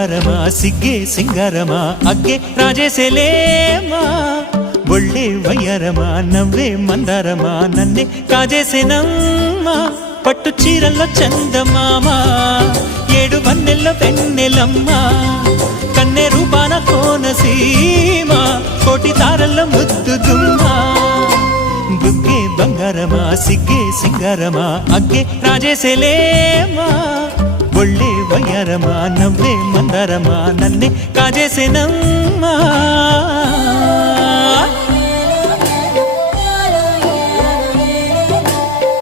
బంగారమా సిగ్గే సింగారమా అగ్గే రాజేసేలేమా ఒళ్ళే వయ్యారమా నవ్వే మందారమా నన్నే కాజేసేనమ్మా పట్టు చీరల్లో చందమామా ఏడు వన్నెల్లో వెన్నెలమ్మా కన్నె రూపాన కోనసీమ కోటి తారల్లో ముద్దుదుమ్మా బుగ్గే బంగారమా సిగ్గే సింగారమా అగ్గే రాజేసేలేమా ఒళ్ళే వయ్యారమా నవ్వే మందారమా నన్నే కాజేసేనమ్మా